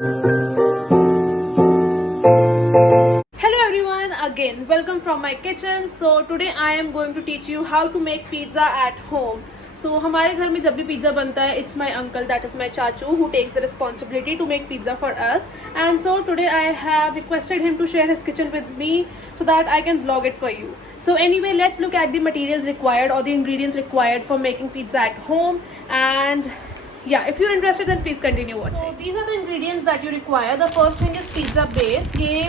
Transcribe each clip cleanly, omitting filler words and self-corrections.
Hello everyone, again welcome from my kitchen. So today I am going to teach you how to make pizza at home. So हमारे घर में जब भी pizza बनता है, it's my uncle, that is my चाचू, who takes the responsibility to make pizza for us. And so today I have requested him to share his kitchen with me so that I can vlog it for you. So anyway, let's look at the materials required or the ingredients required for making pizza at home. And yeah, if you're interested then please continue watching. So these are the ingredients that you require. The first thing is pizza base. ये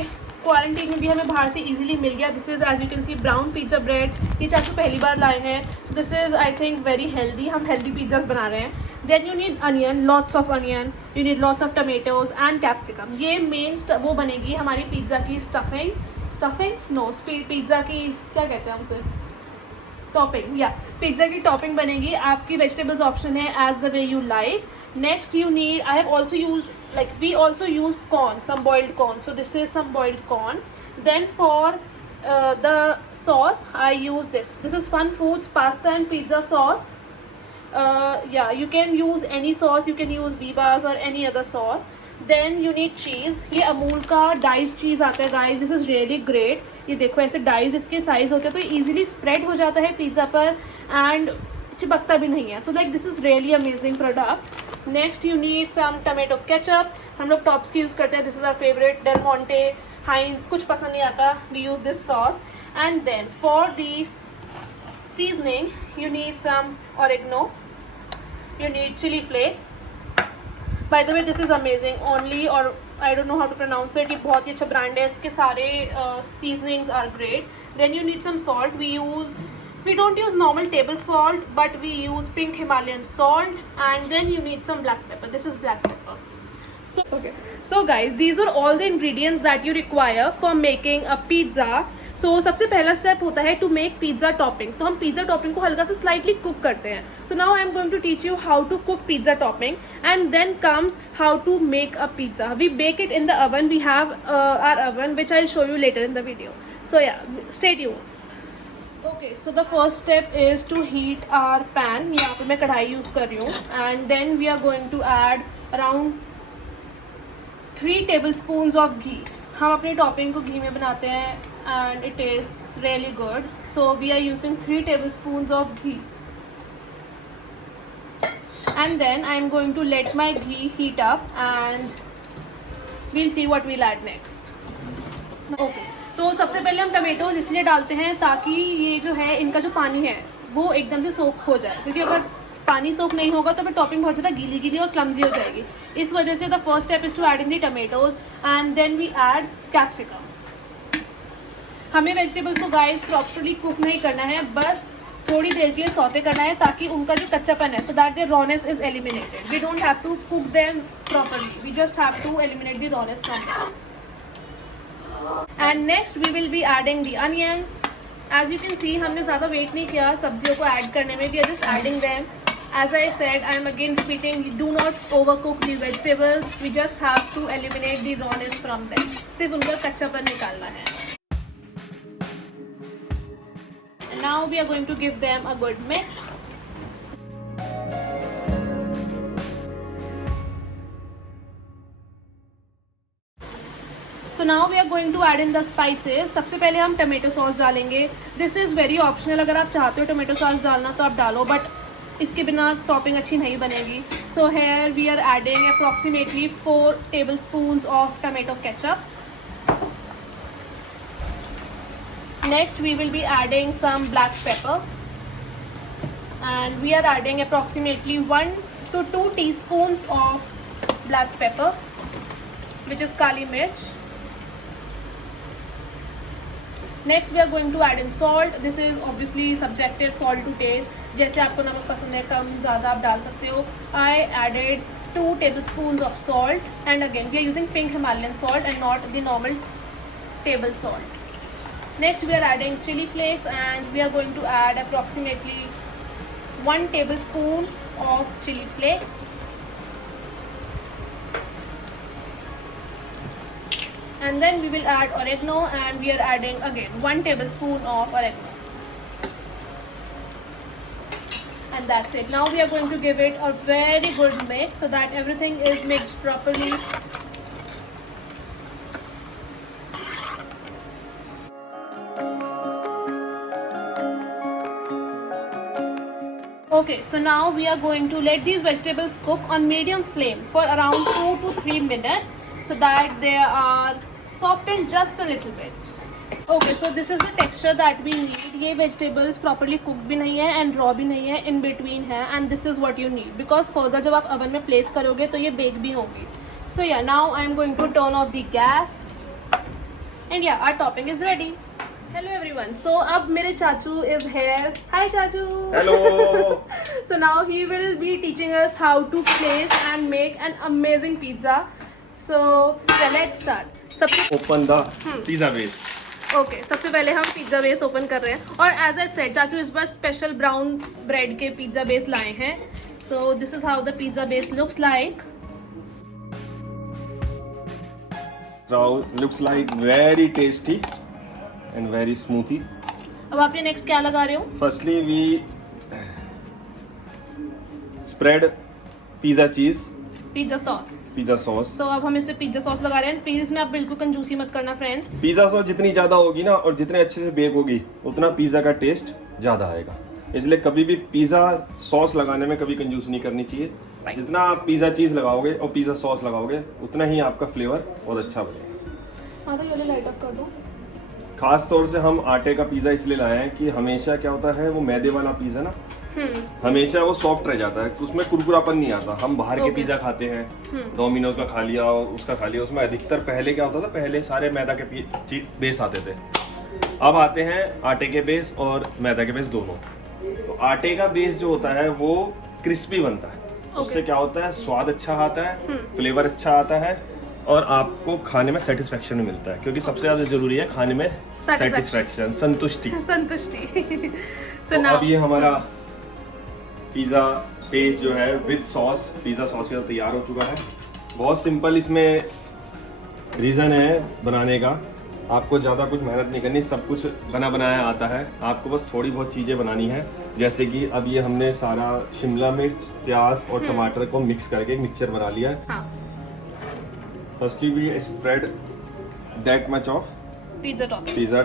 quarantine में भी हमें बाहर से easily मिल गया. This is as you can see brown pizza bread. ये चाचू पहली बार लाए हैं. So this is I think very healthy. हम हेल्दी पिज़्ज़ास बना रहे हैं. Then you need onion, lots of onion. You need lots of tomatoes and capsicum. ये मेन वो बनेगी हमारी पिज़्ज़ा की स्टफिंग नो पिज़्ज़ा की क्या कहते हैं हम उसे, टॉपिंग. या पिज़्ज़ा की टॉपिंग बनेगी. आपकी वेजिटेबल्स ऑप्शन है as the way you like. Next you need, I have also used, like we also use corn, some boiled corn. So this is some boiled corn. Then for the sauce I use this. This is Fun Foods pasta and pizza sauce. Yeah, you can use any sauce. You can use Bibas or any other sauce. Then you need cheese. ये अमूल का dice चीज़ आता है guys. This is really great. ये देखो ऐसे dice इसके size होते हैं तो ईजिली स्प्रेड हो जाता है पिज़्ज़ा पर एंड चिपकता भी नहीं है. So like this is really amazing product. Next you need some tomato ketchup. हम लोग टॉप्स की यूज़ करते हैं. This is our favourite. Del Monte, Heinz, कुछ पसंद नहीं आता. We use this sauce. And then for this seasoning you need some oregano. You need chilli flakes. By the way this is amazing only, और I don't know how to pronounce it. ये बहुत ही अच्छा brand है. इसके सारे seasonings are great. Then you need some salt. We don't use normal table salt, but we use pink Himalayan salt. And then you need some black pepper. This is black pepper. So guys, these are all the ingredients that you require for making a pizza. So सबसे पहला step होता है to make pizza topping. तो हम pizza topping को हल्का सा slightly cook करते हैं. So now I am going to teach you how to cook pizza topping, and then comes how to make a pizza. We bake it in the oven. We have our oven, which I'll show you later in the video. So yeah, stay tuned. Okay, so the first step is to heat our pan. यहाँ पे मैं कढ़ाई use कर रही हूँ. And then we are going to add around 3 tablespoons of ghee. हम अपनी topping को घी में बनाते हैं and it is really good. So we are using 3 tablespoons of ghee. And then I am going to let my ghee heat up and we'll see what we'll add next. Okay. तो सबसे पहले हम tomatoes इसलिए डालते हैं ताकि ये जो है इनका जो पानी है वो एकदम से सोख हो जाए, क्योंकि अगर पानी सोख नहीं होगा तो फिर टॉपिंग बहुत ज़्यादा गीली गीली और क्लमजी हो जाएगी. इस वजह से the first step is to add in the tomatoes and then we add capsicum. हमें वेजिटेबल्स को गाइस प्रॉपरली कुक नहीं करना है, बस थोड़ी देर के लिए सौते करना है ताकि उनका जो कच्चापन है, so that their rawness is eliminated. We don't have to cook them properly, we just have to eliminate the rawness from them. And next we will be adding the onions. As you can see, हमने ज़्यादा wait नहीं किया सब्जियों को add करने में. We are just adding them. As I said, I am again repeating, you do not overcook the vegetables. We just have to eliminate the rawness from them. सिर्फ उनका कच्चापन निकालना है. And now we are going to give them a good mix. So now we are going to add in the spices. सबसे पहले हम tomato sauce डालेंगे. This is very optional. अगर आप चाहते हो टमेटो सॉस डालना तो आप डालो, बट इसके बिना टॉपिंग अच्छी नहीं बनेगी. So here we are adding approximately 4 tablespoons of tomato ketchup. Next we will be adding some black pepper and we are adding approximately 1 to 2 teaspoons of black pepper, which is kali mirch. Next we are going to add in salt. This is obviously subjective, salt to taste. जैसे आपको नमक पसंद है, कम ज़्यादा आप डाल सकते हो. I added 2 tablespoons of salt and again we are using pink Himalayan salt and not the normal table salt. Next we are adding chilli flakes and we are going to add approximately 1 tablespoon of chilli flakes. And then we will add oregano, and we are adding again 1 tablespoon of oregano. And that's it. Now we are going to give it a very good mix so that everything is mixed properly Okay, so now we are going to let these vegetables cook on medium flame for around 2 to 3 minutes so that they are softened just a little bit. Okay, so this is the texture that we need. ये vegetables properly cooked भी नहीं है and raw भी नहीं है, in between है, and this is what you need because further जब आप oven में place करोगे तो ये bake भी होंगी. So yeah, now I am going to turn off the gas and yeah, our topping is ready. Hello everyone. So अब मेरे चाचू is here. Hi चाचू. Hello. So now he will be teaching us how to place and make an amazing pizza. So yeah, let's start. सबसे Open the pizza base. Okay सबसे पहले हम pizza base open कर रहे हैं और as I said चाचू इस बार स्पेशल ब्राउन ब्रेड के पिज्ज़ा बेस लाए हैं. So this is how the pizza base looks like. So looks like very tasty and very smoothy. अब आप ये नेक्स्ट क्या लगा रहे हो? Firstly we spread pizza cheese. Pizza sauce. Pizza sauce. So अब हम इस पे पिज्ज़ा सॉस लगा रहे हैं. प्लीज इसमें आप बिल्कुल कंजूसी मत करना फ्रेंड्स. पिज्जा सॉस जितनी ज़्यादा होगी ना और जितने अच्छे से बेक होगी उतना पिज्ज़ा का टेस्ट ज़्यादा आएगा. इसलिए कभी भी पिज्ज़ा सॉस लगाने में कभी कंजूस नहीं करनी चाहिए. जितना आप पिज्ज़ा चीज़ लगाओगे और पिज्ज़ा सॉस लगाओगे उतना ही आपका फ्लेवर बहुत अच्छा बनेगा. लाइट ऑफ कर दो. खास तौर से हम आटे का पिज़्ज़ा इसलिए लाए हैं कि हमेशा क्या होता है वो मैदे वाला पिज़्ज़ा ना हमेशा वो सॉफ्ट रह जाता है, उसमें कुरकुरापन नहीं आता. हम बाहर के पिज़्ज़ा खाते हैं, डोमिनोज का खा लिया और उसका खा लिया, उसमें अधिकतर पहले क्या होता था, पहले सारे मैदा के बेस आते थे. अब आते हैं आटे के बेस और मैदा के बेस दोनों. तो आटे का बेस जो होता है वो क्रिस्पी बनता है. उससे क्या होता है स्वाद अच्छा आता है, फ्लेवर अच्छा आता है और आपको खाने में सेटिस्फेक्शन भी मिलता है क्योंकि सबसे ज्यादा जरूरी है खाने में सेटिस्फेक्शन, संतुष्टि. So तो now अब ये हमारा पिज़्ज़ा पेस्ट जो है विद सॉस पिज़्ज़ा सॉस के साथ तैयार हो चुका है. बहुत सिंपल इसमें रीज़न है बनाने का. आपको ज़्यादा कुछ मेहनत नहीं करनी, सब कुछ बना बनाया आता है. आपको बस थोड़ी बहुत चीज़ें बनानी है. जैसे कि अब ये हमने सारा शिमला मिर्च, प्याज और टमाटर को मिक्स करके एक मिक्सचर बना लिया है. Firstly we spread that much of pizza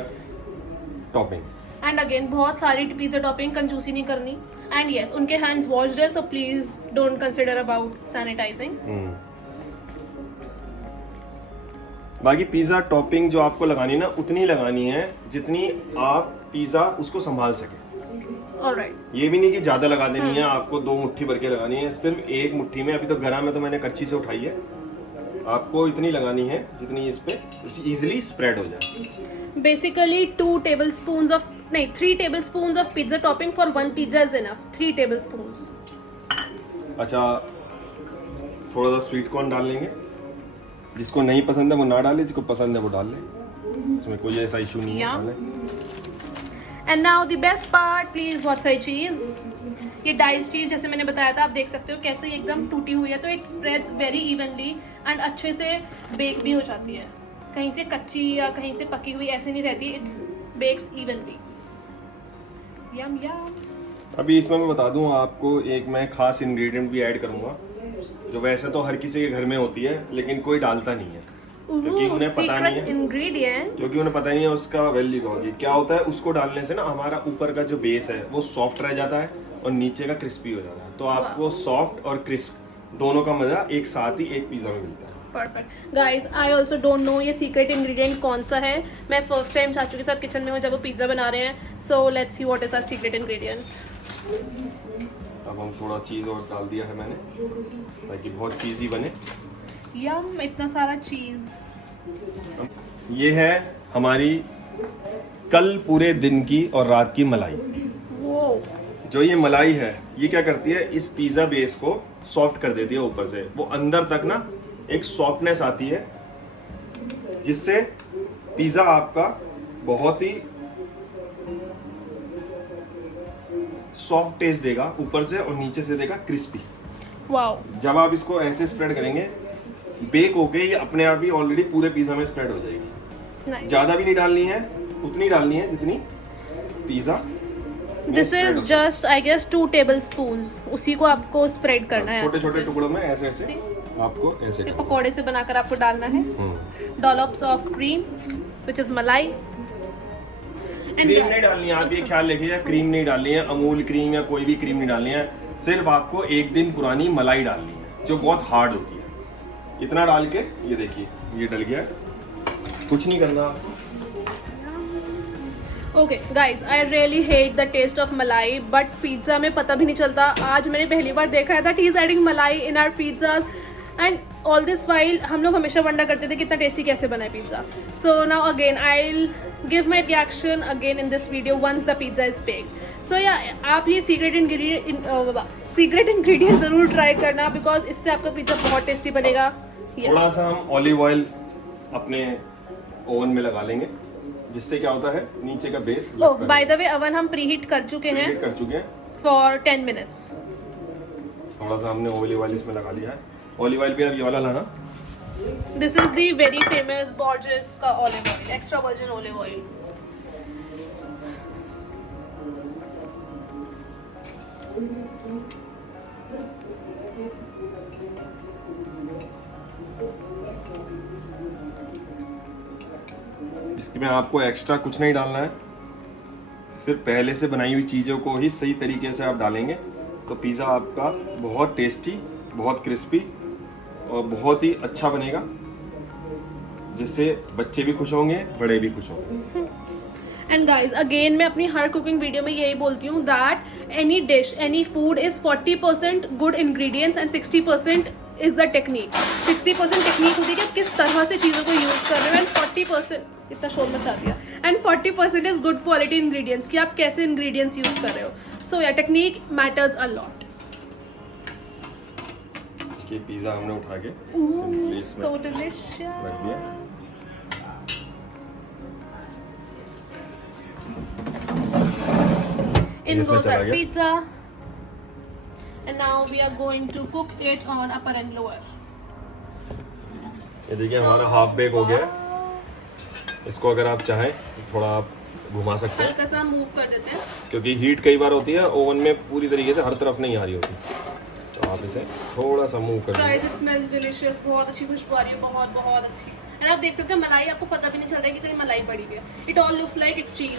topping. And again बहुत सारी पिज्जा टॉपिंग कंजूसी नहीं करनी. एंड यस उनके हैंड्स वॉश्ड है so please don't consider about sanitising. बाकी पिज़्ज़ा टॉपिंग जो आपको लगानी है ना उतनी लगानी है जितनी आप पिज़्ज़ा उसको संभाल सके. ऑलराइट. ये भी नहीं कि ज़्यादा लगा देनी है, आपको 2 मुट्ठी भर के लगानी है. सिर्फ 1 मुट्ठी में, अभी तो गरम है तो मैंने करछी से उठाई है. आपको इतनी लगानी है जितनी इस पे इजीली स्प्रेड हो जाए. बेसिकली 2 tablespoons ऑफ नहीं 3 tablespoons of pizza topping for 1 pizza is enough. 3 tablespoons. अच्छा थोड़ा सा स्वीट कॉर्न डाल लेंगे. जिसको नहीं पसंद है वो ना डाले, जिसको पसंद है वो डाल ले. इसमें कोई ऐसा इशू नहीं है. And now the best part, please watch side चीज. ये डाइस चीज जैसे मैंने बताया था, आप देख सकते हो कैसे एकदम टूटी हुई है तो it spreads very evenly and अच्छे से बेक भी हो जाती है. कहीं से कच्ची या कहीं से पकी हुई ऐसे नहीं रहती. It's bakes evenly. Yum yum. अभी इसमें मैं बता दूं आपको, एक मैं खास इंग्रेडिएंट भी ऐड करूंगा जो वैसे तो हर किसी के घर में होती है लेकिन कोई डालता नहीं है क्योंकि उन्हें पता नहीं है इंग्रेडिएंट, क्योंकि उन्हें पता नहीं है उसका वैल्यू क्या होगी. क्या होता है उसको डालने से ना हमारा ऊपर का जो बेस है वो सॉफ्ट रह जाता है और नीचे का क्रिस्पी हो जाता है. तो आपको सॉफ्ट और क्रिस्प दोनों का मजा एक साथ ही एक पिज्जा में मिलता है. Perfect. Guys I also don't know ये सीक्रेट इंग्रेडिएंट कौन सा है. मैं फर्स्ट टाइम चाचू के साथ किचन में हूँ जब वो पिज्जा बना रहे हैं. So let's see what is our secret ingredient. अब हम थोड़ा चीज़ और डाल दिया है मैंने ताकि बहुत चीज़ी बने. यम. इतना सारा चीज. ये है हमारी कल पूरे दिन की और रात की मलाई. वो जो ये मलाई है ये क्या करती है, इस पिज़्ज़ा बेस को सॉफ्ट कर देती है ऊपर से. वो अंदर तक ना एक सॉफ्टनेस आती है जिससे पिज़्ज़ा आपका बहुत ही सॉफ्ट टेस्ट देगा ऊपर से और नीचे से देगा क्रिस्पी. वाओ. जब आप इसको ऐसे स्प्रेड करेंगे बेक होके ये अपने आप ही ऑलरेडी पूरे पिज़्ज़ा में स्प्रेड हो जाएगी. नाइस. ज़्यादा भी नहीं डालनी है, उतनी डालनी है जितनी pizza. This is just I guess 2 tablespoons. उसी को आपको स्प्रेड करना है छोटे छोटे टुकड़ों में ऐसे ऐसे आपको ऐसे सिर्फ पकोड़े से बनाकर आपको डालना है. डॉलप्स ऑफ क्रीम विच इज मलाई. क्रीम नहीं डालनी है, आप ये ख्याल रखिएगा, क्रीम नहीं डालनी है, अमूल क्रीम या कोई भी क्रीम नहीं डालनी है, सिर्फ आपको 1 दिन पुरानी मलाई डालनी है जो बहुत हार्ड होती है। इतना डाल के ये देखिए ये डल गया, कुछ नहीं करना आपको। Okay guys, I really hate the taste of malai, but pizza में पता भी नहीं चलता। आज मैंने पहली बार देखा है that he is adding malai in our pizzas, and all this while हम लोग हमेशा वंडर करते थे कितना टेस्टी कैसे बना है pizza. So now again I will give my reaction again in this video once the pizza is baked. So या आप ये सीक्रेट इंग्रेडिएंट ज़रूर ट्राई करना, बिकॉज इससे आपका पिज्ज़ा बहुत टेस्टी बनेगा। थोड़ा सा हम ऑलिव ऑयल अपने ओवन में लगा लेंगे, जिससे क्या होता है नीचे का base. Oh bye the way, oven हम प्रीहीट कर चुके हैं फॉर 10 मिनट्स। थोड़ा सा हमने ऑलिव ऑयल इसमें लगा लिया है। ऑलिव ऑयल भी आप ये वाला लाना। This is the very famous Borges का olive oil, extra virgin olive oil. इसमें आपको एक्स्ट्रा कुछ नहीं डालना है, सिर्फ पहले से बनाई हुई चीज़ों को ही सही तरीके से आप डालेंगे तो पिज़्ज़ा आपका बहुत टेस्टी, बहुत क्रिस्पी और बहुत ही अच्छा बनेगा, जिससे बच्चे भी खुश होंगे, बड़े भी खुश होंगे। एंड गाइज अगेन मैं अपनी हर कुकिंग वीडियो में यही बोलती हूँ that any dish, any food is 40% good ingredients and 60% is the technique. 60% technique होती है कि आप किस तरह से चीज़ों को यूज़ कर रहे हो, एंड 40% इतना शोर मचा दिया, and 40% is good quality ingredients, कि आप कैसे इंग्रेडिएंट्स यूज़ कर रहे हो। सो या टेक्निक मैटर्स अ लॉट। ये पिज़्ज़ा हमने उठा के सो डिलिशियस रख दिया। In goes our pizza, and now we are going to cook it on upper and lower. ये देखिए हमारा हाफ बेक हो गया है। इसको अगर आप चाहें थोड़ा आप घुमा सकते हैं, हल्का सा मूव कर देते हैं, क्योंकि हीट कई बार होती है ओवन में पूरी तरीके से हर तरफ नहीं आ रही होती, तो आप इसे थोड़ा सा मूव कर दीजिए। गाइस इट स्मेल्स डिलीशियस, बहुत अच्छी खुशबू आ रही है, बहुत बहुत अच्छी। एंड आप देख सकते हैं मलाई, आपको पता भी नहीं चल रहा है कि कहीं मलाई पड़ी है। It all looks like it's चीज।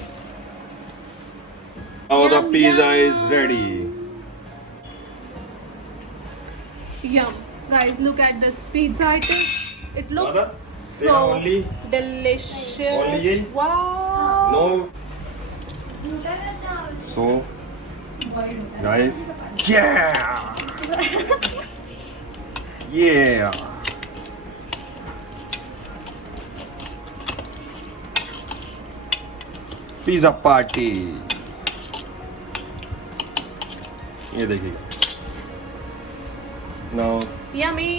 Now the pizza is ready. Yum. Guys, look at this pizza item. It looks so only delicious. Wow. No. So, guys, yeah, yeah. Pizza party. ये देखिएगा। Now. Yummy.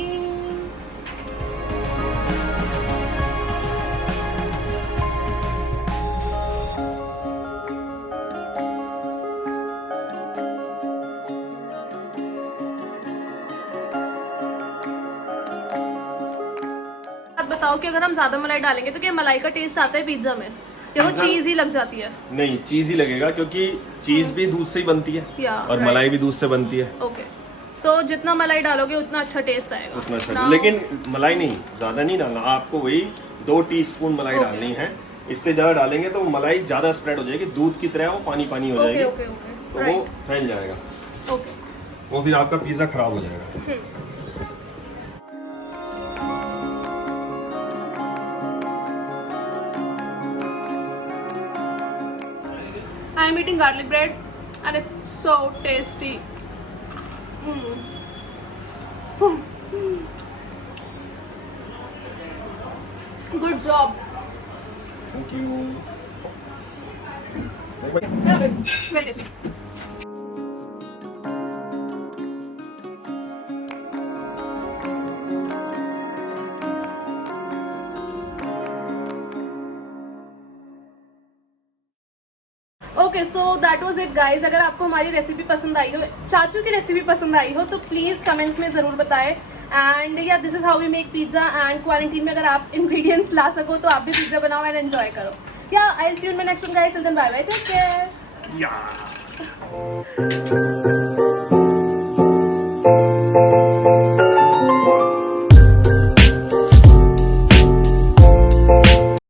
बताओ कि अगर हम ज्यादा मलाई डालेंगे तो क्या मलाई का टेस्ट आता है पिज्जा में, या वो चीज ही लग जाती है? नहीं, चीज ही लगेगा, क्योंकि चीज भी दूध से ही बनती है और मलाई भी दूध से बनती है। ओके, सो जितना मलाई डालोगे उतना अच्छा टेस्ट आएगा। उतना अच्छा, लेकिन मलाई नहीं, ज्यादा नहीं डालना आपको, वही 2 टीस्पून मलाई डालनी है। इससे ज्यादा डालेंगे तो मलाई ज्यादा स्प्रेड हो जाएगी, दूध की तरह वो पानी पानी हो जाएगी, तो वो फैल जाएगा, वो फिर आपका पिज्जा खराब हो जाएगा। I am eating garlic bread and it's so tasty. Good job. Thank you. Very tasty. Okay, so that was it guys. अगर आपको हमारी रेसिपी पसंद आई हो, चाचू की रेसिपी पसंद आई हो, तो प्लीज़ कमेंट्स में ज़रूर बताएं। And yeah this is how we make pizza. And quarantine में अगर आप इंग्रेडिएंट्स ला सको तो आप भी पिज्ज़ा बनाओ एंड एंजॉय करो। Yeah I will see you in my next one guys, till then bye bye, take care.